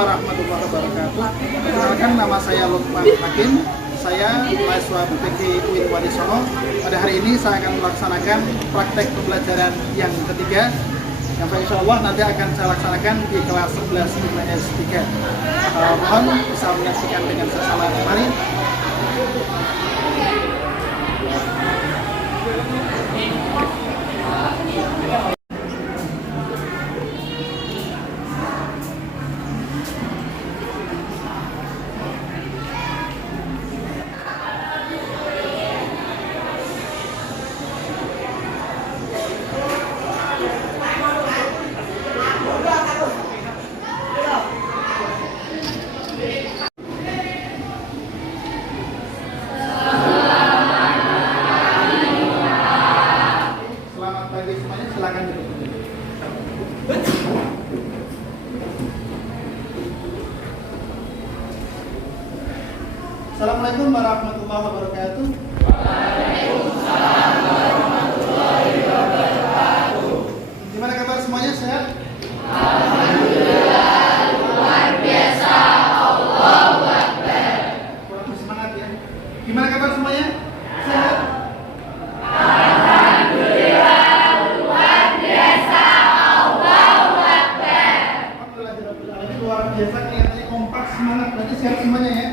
warahmatullahi wabarakatuh. Perkenalkan, nama saya Lukman Hakim. Saya mahasiswa PPG UIN Wadisono. Pada hari ini saya akan melaksanakan praktek pembelajaran yang ketiga, yang insya Allah nanti akan saya laksanakan di kelas 11 IPS 3. Mohon bisa menyaksikan dengan seksama. Mari. Silakan duduk. Assalamualaikum warahmatullahi wabarakatuh. Waalaikumsalam warahmatullahi wabarakatuh. Gimana kabar semuanya, sehat? Alhamdulillah, luar biasa. Allahu Akbar. Kurang bersemangat ya. Gimana kabar semuanya? Sehat? Biasa kelihatannya kompak, semangat, berarti sehat semuanya ya.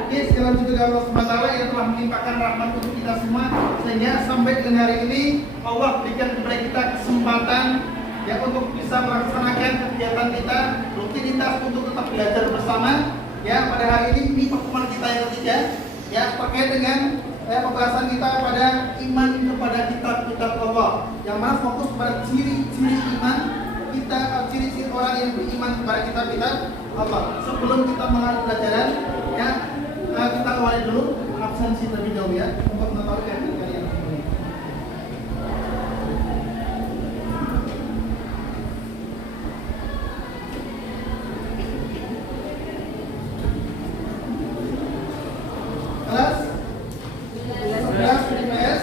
Oke, sekalian juga Allah SWT yang telah melimpahkan rahmat untuk kita semua, sehingga sampai dengan hari ini Allah berikan kepada kita kesempatan ya untuk bisa melaksanakan kegiatan kita, rutinitas untuk tetap belajar bersama. Ya, pada hari ini pertemuan kita yang ketiga ya, terkait dengan pembahasan kita pada iman kepada kitab-kitab Allah, yang mana fokus pada ciri-ciri iman kita, ciri-ciri orang yang beriman kepada kitab-kitab Allah. Sebelum kita mengalami pelajaran ya, kita awali dulu absensi terlebih dahulu ya, untuk mengetahui kalian. Kelas 11 IPS.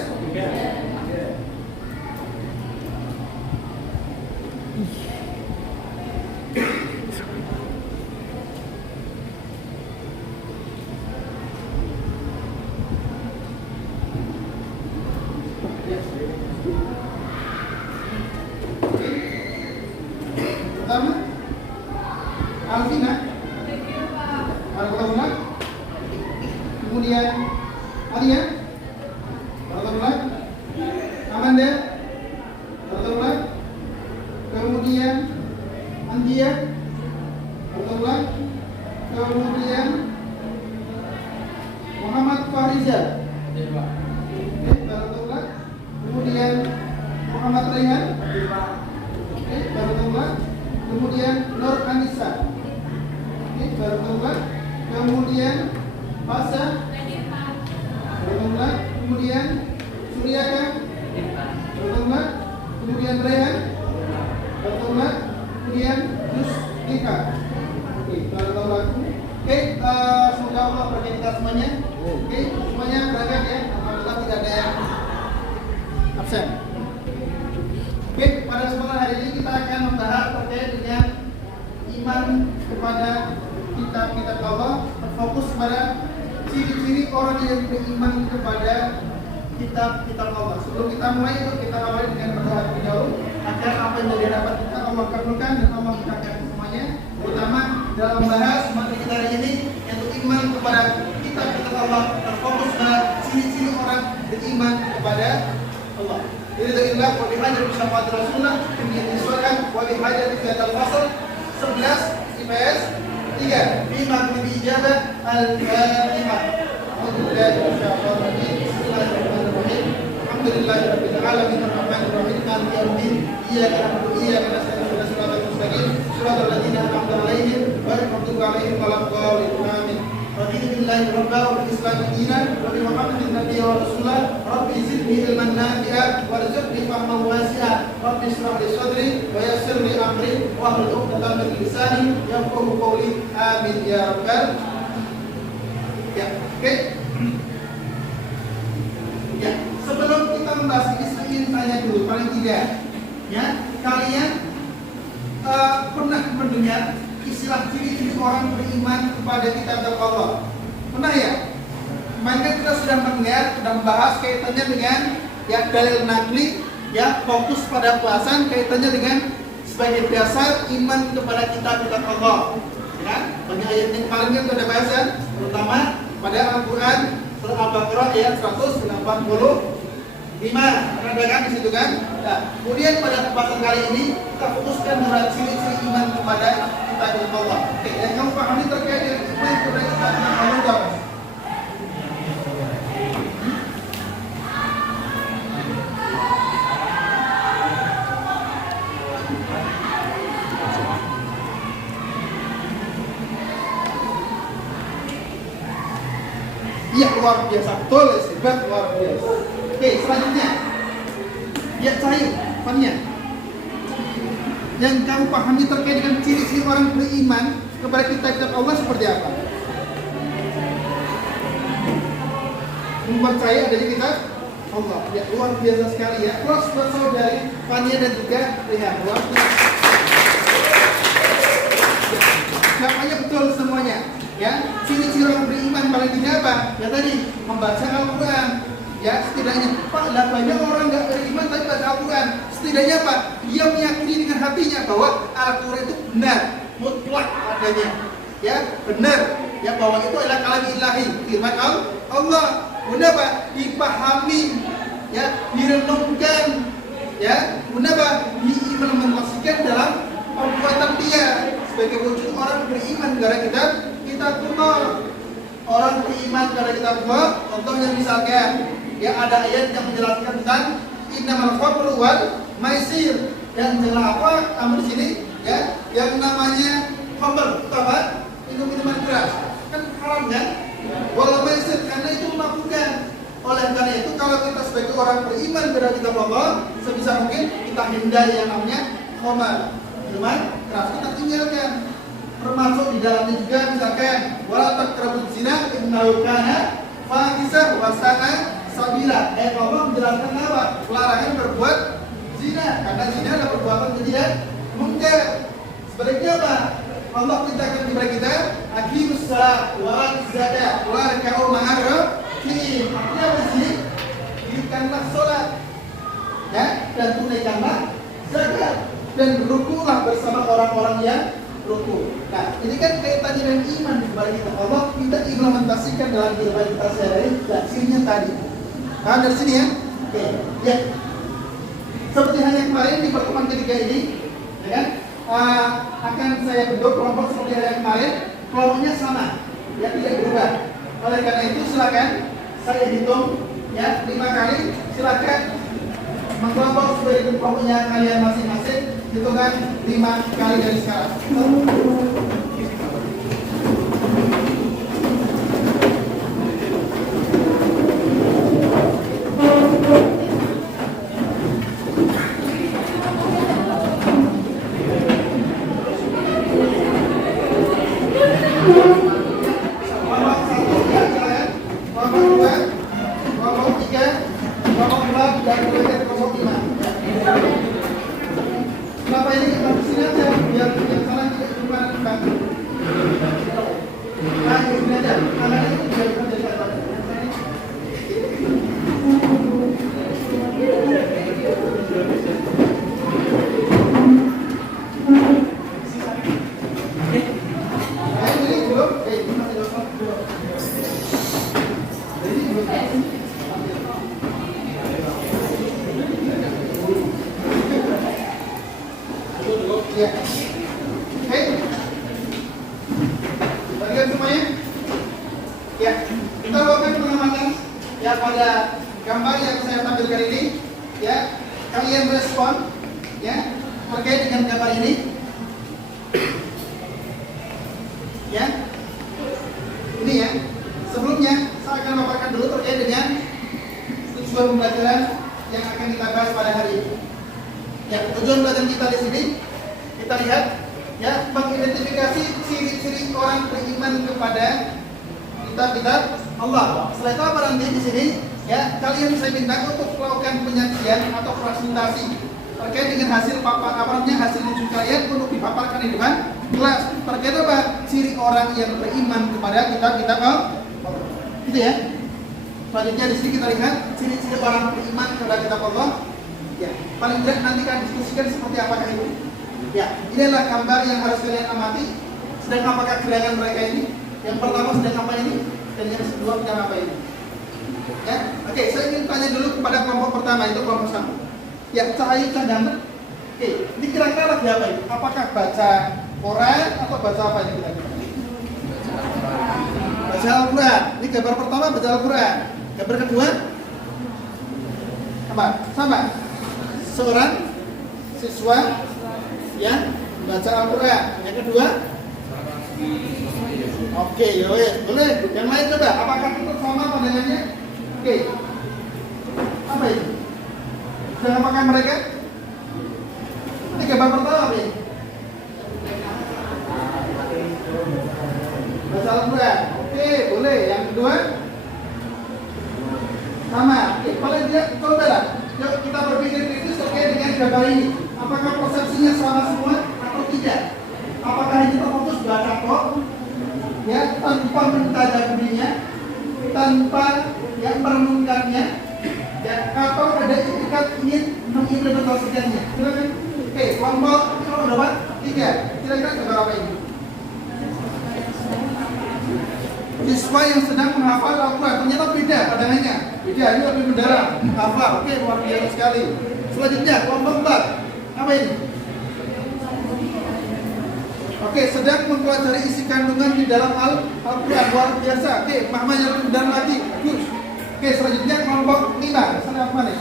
Pertama, Alvina, Margotullah, kemudian Alia, Margotullah, Amanda, Margotullah, kemudian Andia, Margotullah, kemudian Muhammad Fariza, Margotullah, kemudian Muhammad Rehan, Margotullah, kemudian Nur Anissa, Barakallah, kemudian Fasa, Barakallah, kemudian Suryaka, Barakallah, kemudian Rehan, Barakallah, kemudian Yustika. Barakallah. Oke, semoga Allah berkati kita semuanya. Oke, semuanya berangkat ya. Alhamdulillah tidak ada yang absen. Oke, pada kesempatan hari ini kita akan membahas terkait dengan iman kepada kitab-kitab Allah, berfokus pada ciri-ciri orang yang beriman kepada kitab-kitab Allah. Sebelum kita mulai, kita awali dengan berdoa terlebih dahulu agar apa yang dari hadapan kita Allah kabulkan dan Allah berkati semuanya, terutama dalam membahas materi kita hari ini, yaitu iman kepada kitab-kitab Allah, berfokus pada ciri-ciri orang beriman kepada Allah. Alhamdulillah wa bihadri syafaat Rasulullah yang disesuaikan wa bihadri fi hadzal fasl 11 IPS 3 bima ijabah al-Fatihah. Bismillahirrahmanirrahim. Alhamdulillahirabbil alamin arrahmanir rahim maliki yaumiddin iyyaka na'budu wa iyyaka nasta'in ihdinas siratal mustaqim siratal ladzina an'amta 'alaihim ghairil maghdubi 'alaihim waladdallin. Amin. Raditu billahi rabban wa bil islami dinan wa bi Muhammadin nabiyyan wa rasulan. Rabbi zidni ilman nafi'an warzuqni fahman wasi'an. Rabbi ishrah li sadri wa yassir li amri wahlul 'uqdatam min lisani yafqahu qawli. Amin ya rabbal. Ya, oke. Ya, sebelum kita membahas ini saya ingin tanya dulu paling tidak ya, kalian pernah mendengar istilah ciri-ciri orang beriman kepada kitab Allah? Pernah ya? Kemarin kan kita sudah mendengar, sudah membahas kaitannya dengan ya dalil nakli, ya fokus pada bahasan kaitannya dengan sebagai dasar iman kepada kitab Allah. Ya, bagi ayat yang kemarin kan sudah bahasan, terutama pada Al-Quran surah Al-Baqarah ayat 185. Ada kan di situ kan? Nah, kemudian pada kesempatan kali ini kita fokuskan pada ciri-ciri iman kepada kitab Allah. Oke, yang kamu pahami terkait dengan iman kepada kitab Allah. Iya, luar biasa, betul, hebat, luar biasa. Oke, selanjutnya ya cair, fannya. Yang kamu pahami terkait dengan ciri-ciri orang beriman kepada kitab Allah seperti apa? Mempercayai adanya kitab Allah. Ya, luar biasa sekali ya. Plus berasal dari Fania dan juga Rehan. Luar biasa. Namanya betul semuanya. Ya, ciri-ciri orang beriman paling tidak apa? Ya tadi membaca Al-Quran. Ya, setidaknya Pak, lah banyak orang nggak beriman tapi baca Al-Quran. Setidaknya apa? Dia meyakini dengan hatinya bahwa Al-Quran itu benar, mutlak adanya. Ya, benar. Ya, bahwa itu adalah kalam ilahi, firman Allah. Benar Pak? Dipahami, ya, direnungkan, ya, benar Pak? Diimplementasikan dalam perbuatan dia sebagai wujud orang beriman kepada kitab Allah. Orang beriman kepada kitab Allah, contohnya misalkan ya ada ayat yang menjelaskan tentang innamal khamru wal maisir, dan jelas apa kamu di sini ya yang namanya khamr, apa? Minum-minuman keras kan haram kan? Wal maisir karena itu mabukkan. Oleh karena itu kalau kita sebagai orang beriman kepada kitab Allah, sebisa mungkin kita hindari yang namanya khamr, minuman keras, kita tinggalkan. Termasuk di dalamnya juga misalkan wala taqrabuz zina innahu kana fahisah wa sa'a sabila. Allah menjelaskan apa? Larangan berbuat zina karena zina adalah perbuatan kejian mungkar. Sebaliknya apa? Allah perintahkan kepada kita aqimus shalah wa atuz zakah wa rak'u ma'ar raki'in. Artinya apa sih? Dirikanlah salat ya dan tunaikanlah zakat dan berrukulah bersama orang-orang yang ruku. Nah, ini kan kaitannya dengan iman kepada kita. Allah kita implementasikan dalam kehidupan kita sehari-hari. Dan cirinya tadi. Nah, dari sini ya. Oke, ya. Seperti hanya kemarin di pertemuan ketiga ini, ya kan? Akan saya bentuk kelompok seperti yang kemarin. Kelompoknya sama, ya tidak berubah. Oleh karena itu silakan saya hitung ya 5 kali. Silakan mengkelompok sebagai kelompoknya kalian masing-masing. Hitungan 5 kali dari sekarang. Kenapa ini kita kesini aja biar yang salah tidak cuma bantu. Nah, ini aja. Karena itu biar kita jadi apa? Ini belum. Ini masih belum. Jadi belum. Ya. Oke. Bagian semuanya? Ya. Kita lakukan pengamatan ya pada gambar yang saya tampilkan ini. Ya. Kalian respon ya terkait dengan gambar ini. Ya. Ini ya. Sebelumnya saya akan memaparkan dulu terkait dengan tujuan pembelajaran yang akan kita bahas pada hari ini. Ya, tujuan pembelajaran kita di sini kita lihat ya mengidentifikasi ciri-ciri orang beriman kepada kitab-kitab Allah. Setelah itu apa nanti di sini ya kalian saya minta untuk melakukan penyajian atau presentasi terkait dengan hasil hasil ujian kalian untuk dipaparkan di depan kelas. Terkait apa? Ciri orang yang beriman kepada kita Allah. Gitu ya. Selanjutnya di sini kita lihat ciri-ciri orang beriman kepada kitab Allah. Ya, paling tidak nanti akan diskusikan seperti apakah itu. Ya, inilah gambar yang harus kalian amati. Sedang apakah gerakan mereka ini? Yang pertama sedang apa ini? Dan yang kedua sedang apa ini? Ya, oke, saya ingin tanya dulu kepada kelompok pertama, itu kelompok satu. Ya, cahaya cadangan. Oke, ini kira-kira lagi apa ini? Apakah baca Quran atau baca apa ini kira-kira? Baca Al-Quran. Ini gambar pertama baca Al-Quran. Gambar kedua apa? Sama. Seorang siswa yang baca Al-Quran. Yang kedua, oke, yowes, boleh. Yang lain coba. Apakah tetap sama pandangannya? Oke. Apa ini? Sudah apakah mereka? Ini gambar pertama apa ini? Baca Al-Quran. Oke, boleh. Yang kedua? Sama. Oke, paling tidak coba lah. Yuk kita berpikir kritis terkait dengan gambar ini. Apakah persepsinya sama semua atau tidak? Apakah ini terfokus baca kok? Ya, tanpa mentadaburinya, tanpa yang merenungkannya, ya, atau ada etikat ingin mengimplementasikannya. Silakan. Oke, kelompok berapa? 3. Kira-kira gambar apa ini? Siswa yang sedang menghafal Al-Quran. Ternyata beda pandangannya. Beda, ini lebih mendalam. Hafal, oke, luar biasa sekali. Selanjutnya, kelompok 4. Apa ini? Oke, sedang mempelajari isi kandungan di dalam Al-Quran. Luar biasa. Oke, pemahaman yang lebih mendalam lagi. Bagus. Oke, selanjutnya kelompok 5. Sana apa nih?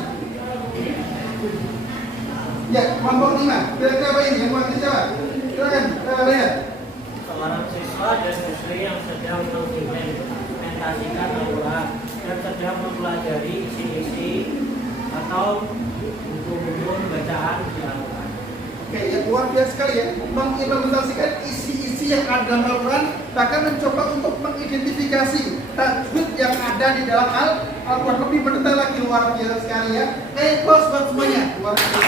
Ya, kelompok 5. Kira-kira apa ini? Yang mewakili siapa? Silakan, lihat. Seorang siswa dan siswi yang sedang mengimplementasikan Al-Quran dan sedang mempelajari isi-isi atau buku-buku bacaan di Al-Quran. Oke, yang luar biasa sekali ya, mengimplementasikan isi-isi yang ada dalam Al-Quran, bahkan mencoba untuk mengidentifikasi tajwid yang ada di dalam Al-Quran. Lebih mendetail lagi, luar biasa sekali ya. Close buat semuanya, luar biasa.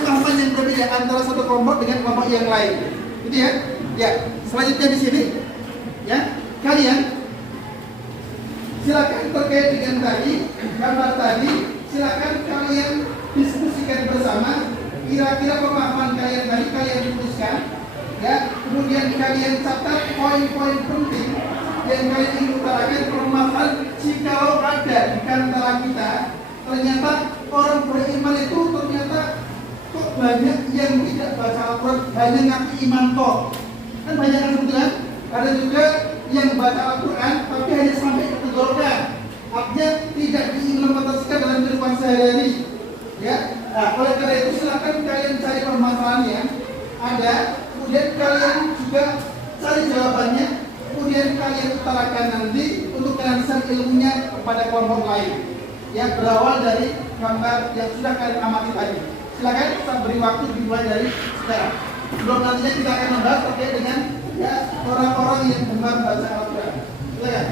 Pemahaman yang berbeda antara satu kelompok dengan kelompok yang lain, gitu ya. Ya, selanjutnya di sini, ya, kalian silakan terkait dengan tadi gambar tadi. Silakan kalian diskusikan bersama. Kira-kira pemahaman kalian tadi kalian tuliskan, ya. Kemudian kalian catat poin-poin penting yang kalian ingin utarakan permasalahan. Jikalau ada di antara kita ternyata orang beriman itu ternyata kok banyak yang tidak baca Al-Quran, hanya ngaku iman toh. Kan banyak kan sebetulnya. Ada juga yang baca Al-Quran tapi hanya sampai ketenggorokan. Artinya tidak diimplementasikan dalam kehidupan sehari-hari. Ya, nah, oleh karena itu silakan kalian cari permasalahannya ada, kemudian kalian juga cari jawabannya, kemudian kalian utarakan nanti untuk kalian share ilmunya kepada kelompok lain. Ya, berawal dari gambar yang sudah kalian amati tadi. Silakan kita beri waktu dimulai dari sekarang. Sebelum nantinya kita akan membahas terkait dengan ya orang-orang yang gemar baca Al-Quran. Silakan.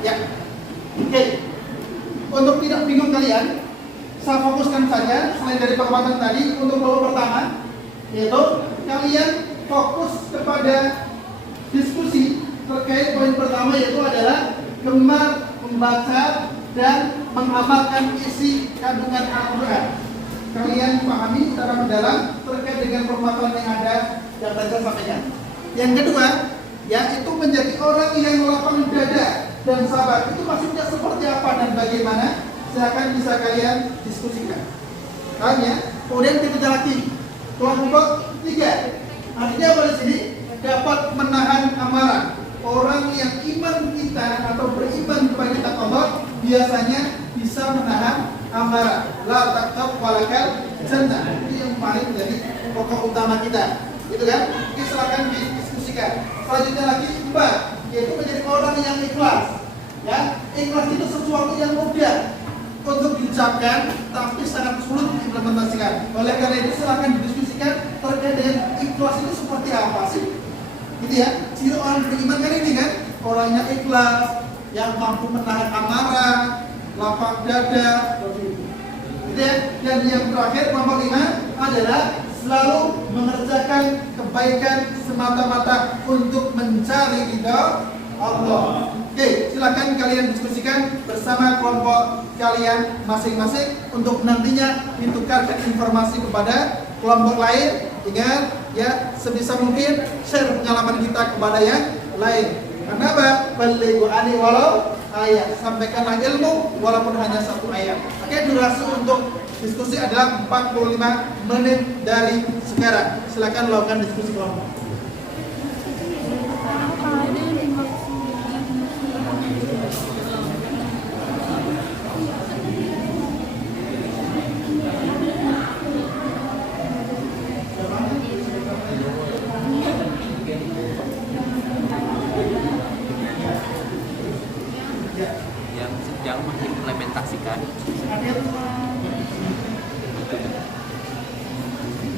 Ya, oke. Untuk tidak bingung kalian, saya fokuskan saja selain dari pengamatan tadi untuk kelompok pertama, yaitu kalian fokus kepada diskusi terkait poin pertama, yaitu adalah gemar membaca dan mengamalkan isi kandungan Al-Quran. Kalian pahami secara mendalam terkait dengan permasalahan yang ada yang tadi saya sampaikan. Yang kedua, yaitu menjadi orang yang lapang dada dan sabar. Itu maksudnya seperti apa dan bagaimana? Silakan bisa kalian diskusikan. Tanya. Kemudian kita lagi kelompok 3. Artinya apa di sini? Dapat menahan amarah. Orang yang iman kita atau beriman kepada kitab Allah biasanya bisa menahan amarah. La taqtab walakal jannah. Itu yang paling menjadi pokok utama kita. Gitu kan? Oke, silakan didiskusikan. Selanjutnya lagi 4, yaitu menjadi orang yang ikhlas. Ya, ikhlas itu sesuatu yang mudah. untuk diucapkan, tapi sangat sulit diimplementasikan. Oleh karena itu silakan didiskusikan terkait dengan ikhlas itu seperti apa sih? Gitu ya. Ciri orang beriman kan ini kan, orangnya ikhlas, yang mampu menahan amarah, lapang dada, gitu ya. Dan yang terakhir kelompok 5 adalah selalu mengerjakan kebaikan semata-mata untuk mencari ridha Allah. Oke, silakan kalian diskusikan bersama kelompok kalian masing-masing untuk nantinya ditukarkan informasi kepada kelompok lain. Ingat ya, sebisa mungkin share pengalaman kita kepada yang lain. Kenapa? Balighu ani walau ayat, sampaikanlah ilmu walaupun hanya satu ayat. Oke, durasi untuk diskusi adalah 45 menit dari sekarang. Silakan lakukan diskusi kelompok. Yang sedang mengimplementasikan.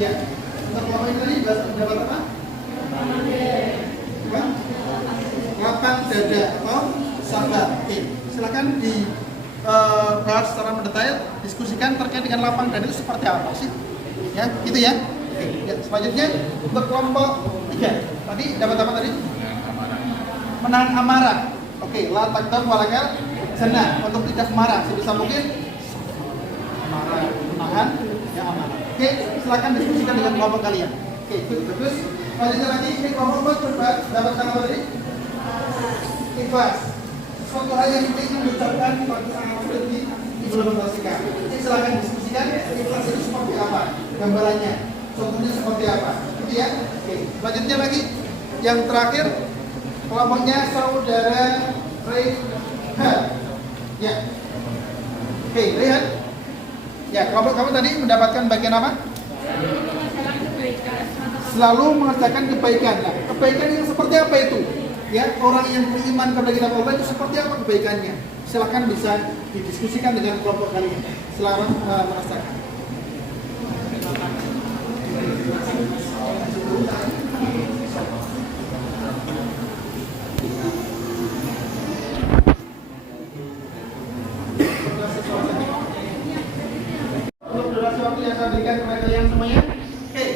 Ya, untuk kelompok ini tadi dapat apa? Lapang dada atau sabar. Oke, silakan bahas secara mendetail, diskusikan terkait dengan lapang dada itu seperti apa sih? Ya, gitu ya. Oke, ya, selanjutnya untuk kelompok 3. Tadi dapat apa tadi? Menahan amarah. Oke, la takdam walakal senang, untuk tidak marah sebisa mungkin marah, menahan ya amarah. Oke, silakan diskusikan dengan kelompok kalian. Oke, bagus. Selanjutnya lagi, ini kelompok coba dapatkan apa tadi? Ikhlas. Suatu hal yang ingin mengucapkan tapi sangat sulit diimplementasikan. Jadi silakan diskusikan ikhlas itu seperti apa, gambarannya, contohnya seperti apa, gitu ya. Oke, selanjutnya lagi, yang terakhir kelompoknya saudara Rehan. Ya. Oke, Rehan. Ya, kelompok kamu tadi mendapatkan bagian apa? Selalu mengerjakan kebaikan. Nah, kebaikan yang seperti apa itu? Ya, orang yang beriman kepada kitab Allah itu seperti apa kebaikannya? Silakan bisa didiskusikan dengan kelompok kalian. Selamat merasakan. Untuk durasi waktu yang saya berikan kepada kalian semuanya. Oke,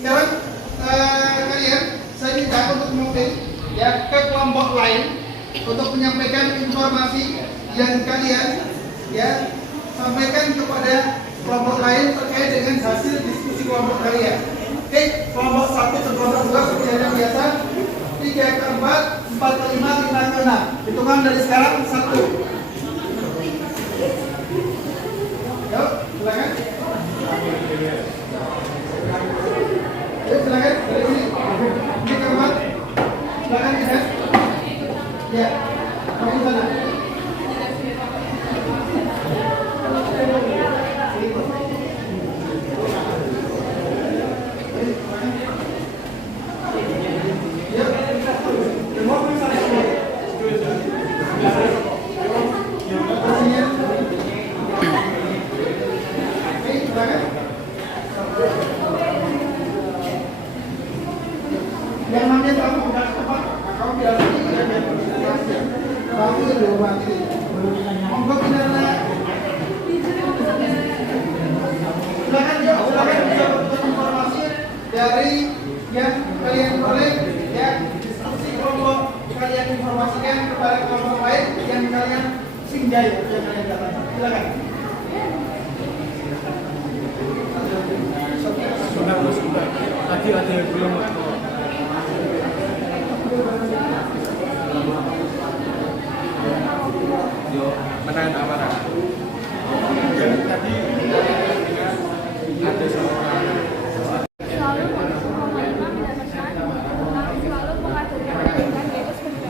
sekarang kalian saya minta untuk mungkin ya ke kelompok lain untuk menyampaikan informasi yang kalian ya sampaikan kepada kelompok lain terkait dengan hasil diskusi kelompok kalian. Oke, kelompok 1 dan kelompok 2 seperti yang biasa 3 ke 4, 4 ke 5, 5 ke 6. Hitungan dari sekarang 1. Yuk, silakan. Yuk, silakan dari sini. Ini ke 4. Silakan kita. Ya, kamu sana. Yang namanya kamu udah cepat, kamu biar kamu yang dihormati. Monggo pidana. Silakan ya, silakan bisa bertukar informasi dari yang kalian peroleh ya, diskusi kelompok kalian informasikan kepada kelompok lain yang kalian singgahi yang kalian dapat. Silakan. Sudah. Tadi ada yang belum. Yo, menahan amarah. Yang tadi ada seorang selalu mengajarkan kebaikan yaitu seperti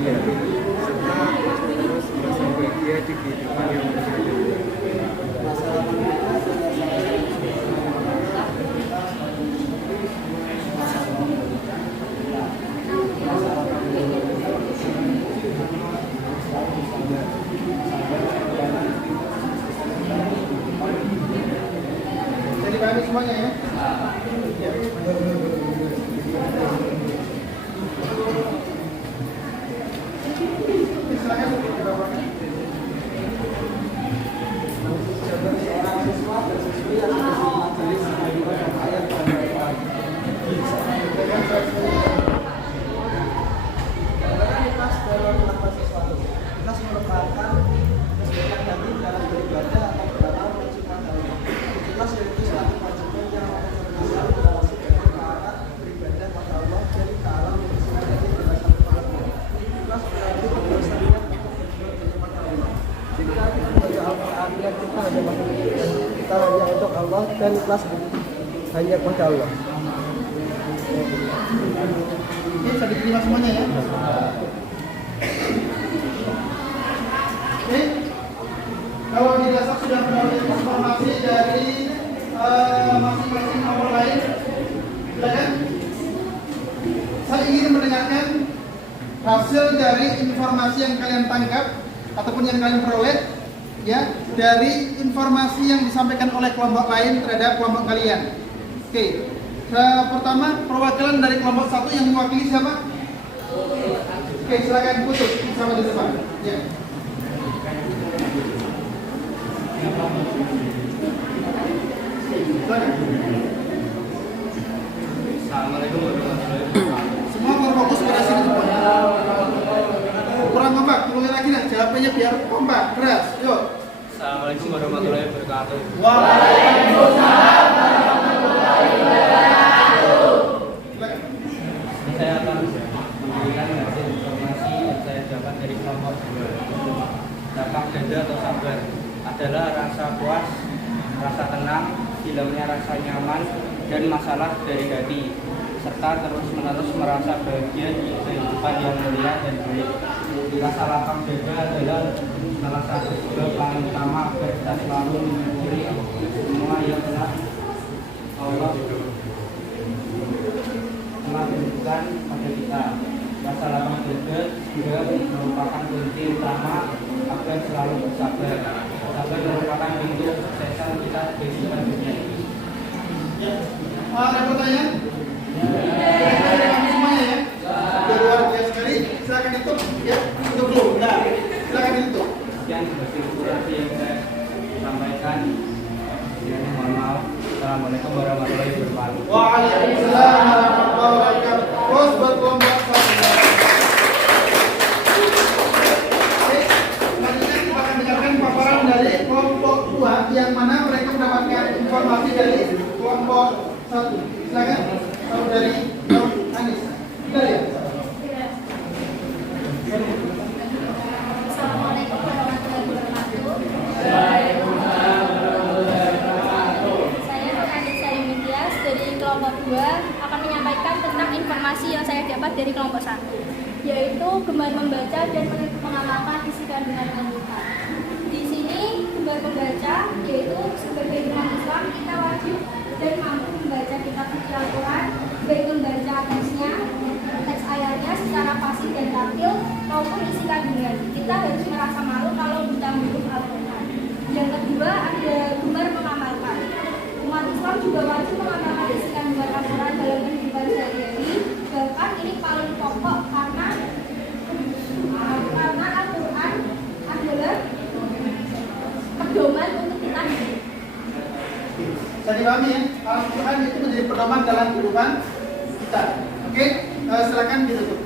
bahagia serta terus merasa bahagia di kehidupan yang berbeda. Jadi pahami semuanya ya? Ya. Silakan dibawakan. Kita hanya untuk Allah dan ikhlas hanya kepada Allah. Oke, bisa diterima semuanya ya? Oke, kalau dirasa sudah mendapatkan informasi dari masing-masing nomor lain, silakan. Saya ingin mendengarkan hasil dari informasi yang kalian tangkap ataupun yang kalian peroleh, ya, dari informasi yang disampaikan oleh kelompok lain terhadap kelompok kalian. Oke, pertama perwakilan dari kelompok 1 yang mewakili siapa? Oke, silakan Putus sama di depan. Ya. Silakan. Assalamualaikum warahmatullahi wabarakatuh. Semua berfokus pada sini semua. Kurang kompak, tulungin lagi lah, jawabannya biar kompak, keras. Yuk. Assalamualaikum warahmatullahi wabarakatuh. Waalaikumsalam. Saya akan memberikan hasil informasi yang saya dapat dari kelompok 2. Dampak dada atau sabar adalah rasa puas, rasa tenang, hilangnya rasa nyaman, dan masalah dari hati, serta terus-menerus merasa bahagia di kehidupan yang mulia dan baik. Rasa lapang dada adalah salah satu sebab paling utama agar kita selalu mensyukuri semua yang telah Allah berikan pada kita. Rasa lapang dada juga merupakan kunci utama agar selalu bersabar. Sabar merupakan pintu kesuksesan kita di kehidupan dunia ini. Ada pertanyaan? Semuanya ya? Sudah luar biasa sekali. Silakan ditutup ya. Tutup dulu. Nah, silakan ditutup. Sekian sebagai informasi yang saya sampaikan. Kiranya mohon maaf. Assalamualaikum warahmatullahi wabarakatuh. Waalaikumsalam warahmatullahi wabarakatuh. Terus berkelompok satu. Oke, selanjutnya kita akan dengarkan paparan dari kelompok 2 yang mana mereka mendapatkan informasi dari kelompok 1. Silakan. Kalau dari Anis. Kita lihat. Assalamualaikum warahmatullahi wabarakatuh. Saya Nurhaditsya Ningtyas dari kelompok 2 akan menyampaikan tentang informasi yang saya dapat dari kelompok 1, yaitu gemar membaca dan mengamalkan isi kandungan Al-Quran. Di sini gemar membaca yaitu sebagai umat Islam kita wajib dan mampu membaca kitab suci Al-Quran, baik membaca teksnya, teks ayatnya secara fasih dan tampil maupun isi kandungan. Kita harus merasa malu kalau buta huruf Al-Quran. Yang kedua ada gemar mengamalkan. Umat Islam juga wajib mengamalkan isi kandungan Al-Quran dalam kehidupan sehari-hari. Bahkan ini paling pokok karena Al-Quran adalah pedoman untuk kita hidup. Bisa dipahami ya? Al-Quran itu menjadi pedoman dalam kehidupan kita. Oke, silakan ditutup.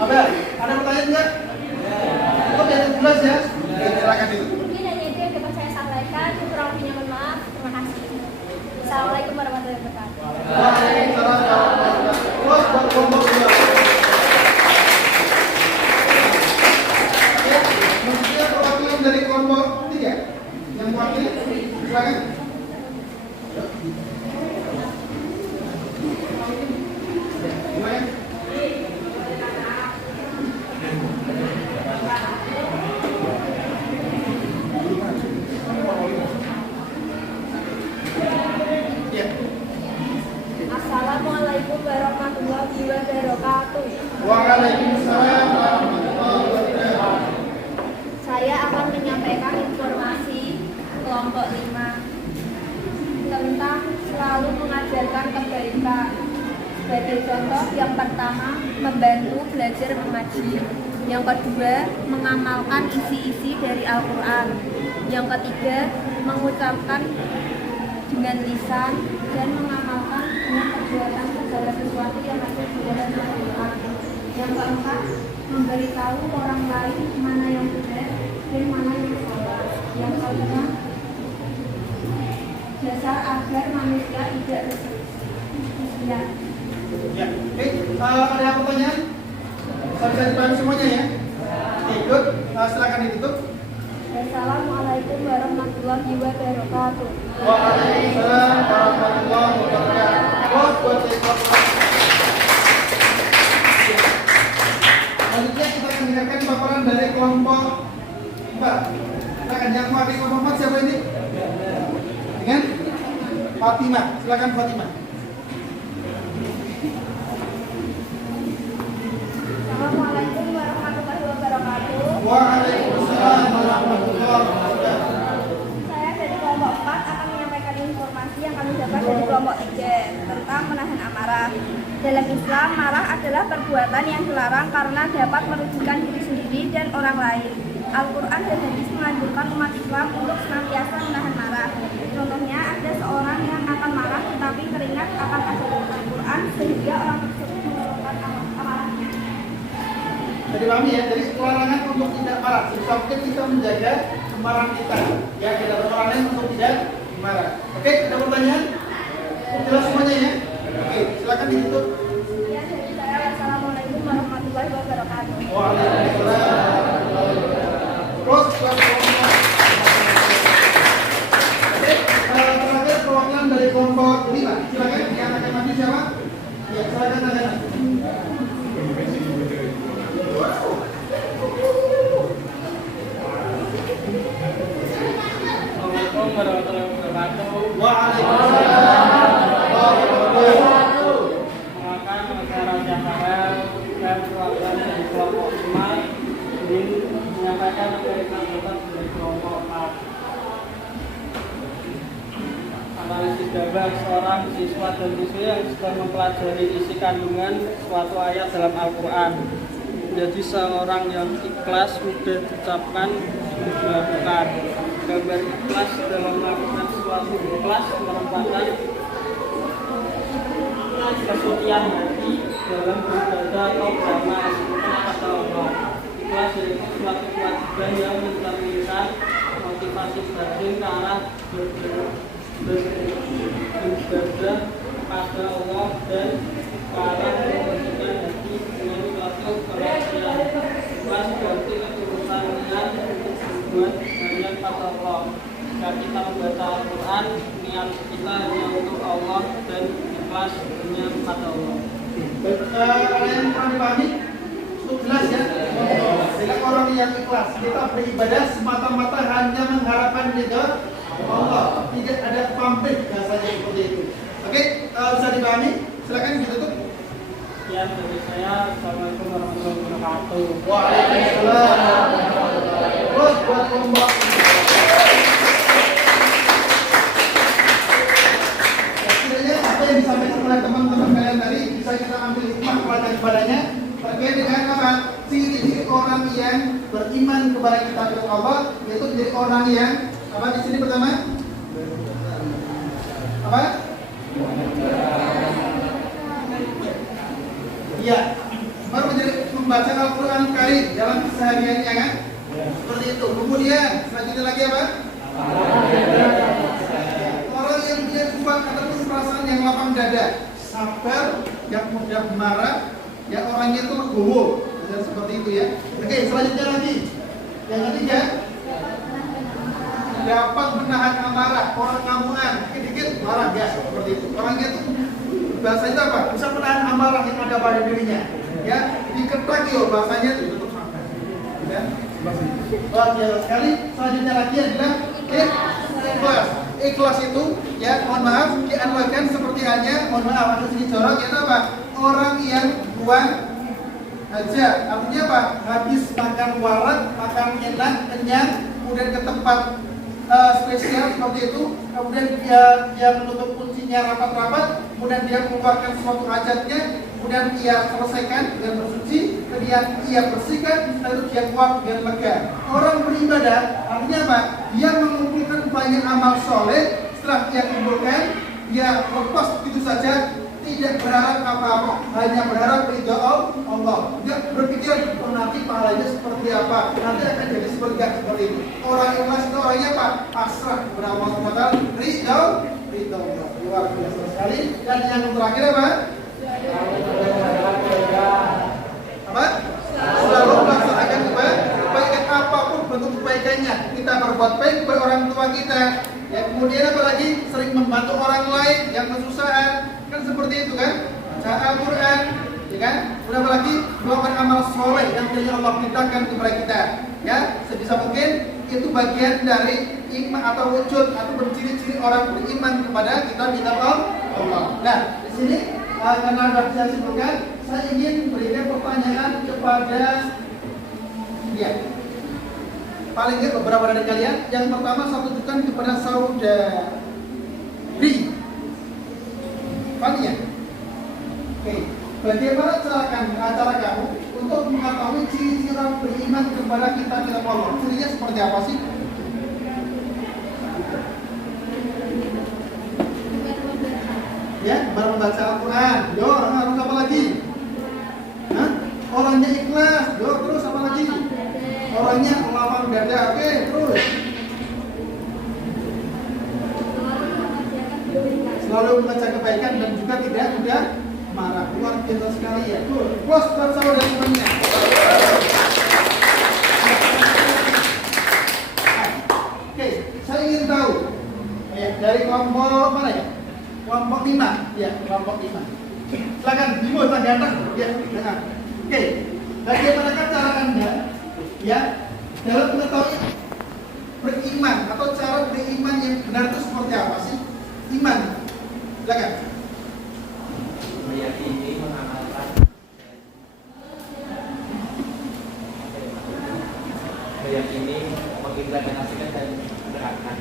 Abel, ada pertanyaan enggak? Cukup ya, jelas ya? Oke, silakan ditutup. Mungkin hanya itu yang dapat saya sampaikan. Kurang lebihnya mohon maaf. Terima kasih. Assalamualaikum warahmatullahi wabarakatuh. Waalaikumsalam warahmatullahi wabarakatuh. Terus berkelompok 2. Oke, maksudnya perwakilan dari kelompok 3 yang mewakili, silakan. Gimana? Sebagai contoh, yang pertama, membantu belajar mengaji. Yang kedua, mengamalkan isi-isi dari Al-Quran. Yang ketiga, mengucapkan dengan lisan dan mengamalkan dengan perbuatan segala sesuatu yang ada di dalam Al-Quran. Yang keempat, memberitahu orang lain mana yang benar dan mana yang salah. Yang kelima, dasar agar manusia tidak berselisih. Ya, oke. Ada yang pertanyaan? Bisa dipahami semuanya ya? Ikut, silakan ditutup. Assalamualaikum warahmatullahi wabarakatuh. Waalaikumsalam warahmatullahi wabarakatuh. Selanjutnya kita akan dengarkan paparan dari kelompok 4. Silakan yang mewakili kelompok 4 siapa ini? Dengan Fatimah. Silakan Fatimah. Assalamualaikum warahmatullahi wabarakatuh. Waalaikumsalam warahmatullahi wabarakatuh. Saya dari kelompok 4 akan menyampaikan informasi yang kami dapat dari kelompok 3 tentang menahan amarah. Dalam Islam, marah adalah perbuatan yang dilarang karena dapat merugikan diri sendiri dan orang lain. Al-Quran dan hadis menganjurkan umat Islam untuk senantiasa menahan marah. Contohnya, ada seorang yang akan marah tetapi teringat akan ajaran Al-Quran sehingga orang tersebut menurunkan amarahnya. Jadi pahami ya, jadi larangan untuk tidak marah. Sebisa mungkin kita menjaga kemarahan kita. Ya, kita berlarangan untuk tidak marah. Oke, ada pertanyaan? Jelas semuanya ya? Oke, silakan ditutup. Ya, dari saya, wassalamualaikum warahmatullahi wabarakatuh. Waalaikumsalam. Terus, oke, terakhir perwakilan dari kelompok 5. Silakan yang akan maju siapa? Ya, silakan akan. Assalamualaikum warahmatullahi wabarakatuh. Waalaikumsalam. Maka masyarakat Jakarta dan perwakilan dari kelompok 5 ingin menyampaikan dari kelompok dari kelompok 4. Analisis gambar seorang siswa dan siswi yang sedang mempelajari isi kandungan suatu ayat dalam Al-Quran. Menjadi seorang yang ikhlas mudah diucapkan, mudah dilakukan. Gambar ikhlas dalam melakukan suatu ikhlas merupakan kesucian hati dalam beribadah atau beramal kepada Allah. Ikhlas yaitu suatu kewajiban yang mencerminkan motivasi batin ke arah beribadah kepada Allah dan ke arah membersihkan hati dengan suatu kemaksiatan. Ikhlas berarti ketulusan niat untuk berbuat hanya kepada Allah. Jika kita membaca Al-Quran, niat kita hanya untuk Allah dan ikhlas hanya kepada Allah. Ada yang kurang dipahami? Cukup jelas ya? Sehingga orang yang ikhlas, kita beribadah semata-mata hanya mengharapkan ridha Allah. Tidak ada pamrih bahasanya seperti itu. Oke, bisa dipahami? Silakan ditutup. Ya, dari saya, Assalamualaikum warahmatullahi wabarakatuh. Waalaikumsalam. Terus buat kelompok. Sekiranya apa yang disampaikan oleh teman-teman kalian tadi bisa kita ambil hikmah pelajaran kepadanya terkait dengan apa? Ciri-ciri orang yang beriman kepada kitab Allah, yaitu menjadi orang yang apa di sini pertama? Apa? Iya, baru menjadi membaca Al-Quran Karim dalam kesehariannya kan? Seperti itu. Kemudian selanjutnya lagi apa? Orang yang punya sifat ataupun perasaan yang lapang dada, sabar, yang mudah marah, yang orangnya itu legowo, dan seperti itu ya. Oke, selanjutnya lagi. Yang ketiga, dapat menahan amarah, orang ngamuan, dikit-dikit marah ya, seperti itu. Orangnya itu bahasa itu apa? Bisa menahan amarah yang ada pada dirinya. Ya, diketak yo bahasanya itu tetap sabar. Ya. Luar biasa sekali. Selanjutnya lagi adalah ikhlas. Ikhlas itu ya, mohon maaf, dianalogikan seperti halnya, mohon maaf, ada sini jorok, yaitu apa? Orang yang buang aja. Artinya apa? Habis makan warak, makan enak, kenyang, kemudian ke tempat spesial seperti itu, kemudian dia menutup kuncinya rapat-rapat, kemudian dia mengeluarkan suatu hajatnya, kemudian ia selesaikan dengan bersuci, kemudian ia bersihkan, lalu dia keluar dengan lega. Orang beribadah artinya apa? Dia mengumpulkan banyak amal soleh. Setelah dia kumpulkan, dia lepas begitu saja, tidak berharap apa-apa, hanya berharap ridho Allah. Tidak berpikir nanti pahalanya seperti apa, nanti akan jadi seperti itu. Orang ikhlas itu orangnya apa? Pasrah kepada Allah SWT, ridho Allah. Luar biasa sekali. Dan yang terakhir apa? Selalu melaksanakan kebaikan apapun bentuk kebaikannya. Kita berbuat baik kepada orang tua kita. Ya, kemudian apa lagi? Sering membantu orang lain yang kesusahan. Kan seperti itu kan? Baca Al-Quran, ya kan? Kemudian apa lagi? Melakukan amal soleh yang telah Allah perintahkan kepada kita. Ya, sebisa mungkin itu bagian dari iman atau wujud atau ciri-ciri orang beriman kepada kitab Allah. Nah, di sini karena sudah saya sebutkan, saya ingin berikan pertanyaan kepada paling tidak beberapa dari kalian. Yang pertama saya tunjukkan kepada saudari Fania. Oke, bagaimana cara kamu untuk mengetahui ciri-ciri orang beriman kepada kitab Allah? Cirinya seperti apa sih? Ya, baru membaca Al-Quran. Harus apa lagi? Orangnya ikhlas. Terus apa lagi? Orangnya lapang dada. Oke, terus. Selalu membaca kebaikan dan juga tidak mudah marah. Luar biasa sekali ya. Close buat saudara-saudaranya. Oke, saya ingin tahu dari kelompok mana ya? Kelompok 5. Ya, kelompok 5. Silakan, Bimo sang ganteng. Ya, dengar. Oke, bagaimanakah cara Anda dalam mengetahui beriman atau cara beriman yang benar itu seperti apa sih? Iman. Silakan. Meyakini, mengamalkan, mengimplementasikan dan berangkat.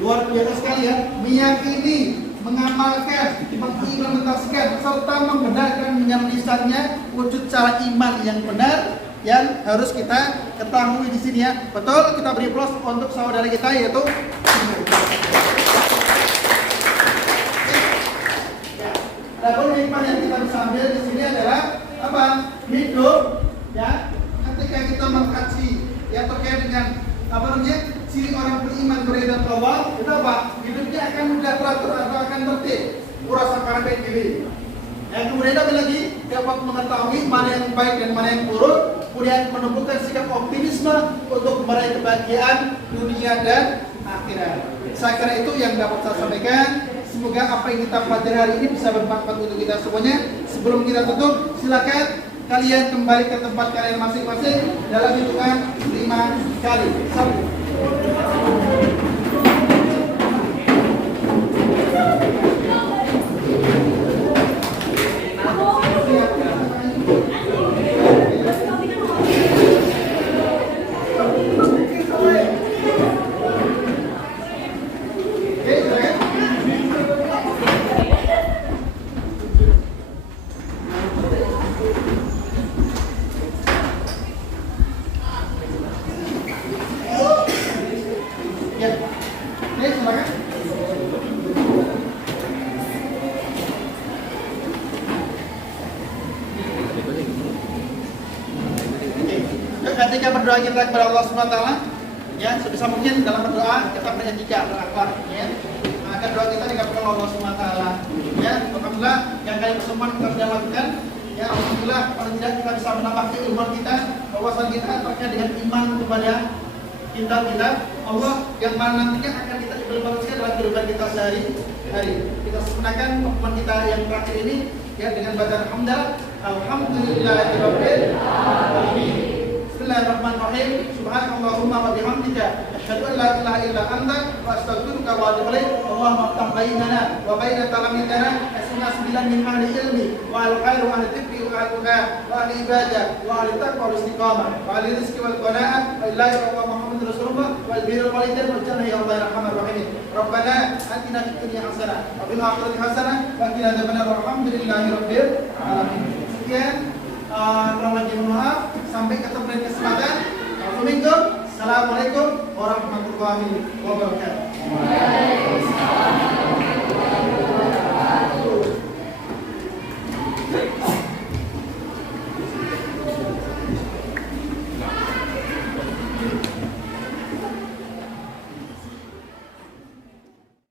Luar biasa sekali ya. Meyakini, mengamalkan, mengimplementasikan serta membenarkan menyambiskannya wujud cara iman yang benar yang harus kita ketahui di sini ya. Betul, kita beri plus untuk saudara kita yaitu Adapun hikmah yang kita bisa ambil di sini adalah apa? Hidup ya. Ketika kita mengkaji ya terkait dengan apa namanya ciri orang beriman kepada Allah, itu apa? Hidupnya akan mudah teratur atau akan tertib, merasakan baik diri. Yang kemudian apa lagi? Dapat mengetahui mana yang baik dan mana yang buruk, kemudian menumbuhkan sikap optimisme untuk meraih kebahagiaan dunia dan akhirat. Saya kira itu yang dapat saya sampaikan. Semoga apa yang kita pelajari hari ini bisa bermanfaat untuk kita semuanya. Sebelum kita tutup, silakan kalian kembali ke tempat kalian masing-masing dalam hitungan 5 kali. 1. Ketika berdoa kita kepada Allah SWT, ya sebisa mungkin dalam berdoa kita beretika, berakhlak, ya. Agar doa kita dikabulkan oleh Allah SWT. Ya, alhamdulillah yang kali pertemuan kita sudah lakukan. Ya, alhamdulillah paling tidak kita bisa menambah keilmuan kita, wawasan kita terkait dengan iman kepada kita Allah yang mana nantinya akan kita implementasikan dalam kehidupan kita sehari-hari. Kita sempurnakan pertemuan kita yang terakhir ini ya dengan bacaan alhamdulillahirabbil alamin. Bismillahirrahmanirrahim. Subhanallahumma wa bihamdika asyhadu an la ilaha illa anta wa astaghfiruka wa atubu ilaik. Allahumma ftah bainana wa baina talamitana asna sembilan min ahli ilmi wa al-khair wa ahli dhikri wa al-huda wa ahli ibadah wa ahli taqwa wal istiqamah wa ahli rizqi wal qanaah wa ilahi wa Muhammadur Rasulullah wa wal birrul walidain wal jannah ya Allah ya arhamar rahimin. Rabbana atina fid dunya hasanah wa fil akhirati hasanah wa qina adzabannar. Walhamdulillahi rabbil alamin. Sekian, kurang lebih mohon maaf. Sampai ketemu di kesempatan. Assalamualaikum warahmatullahi wabarakatuh.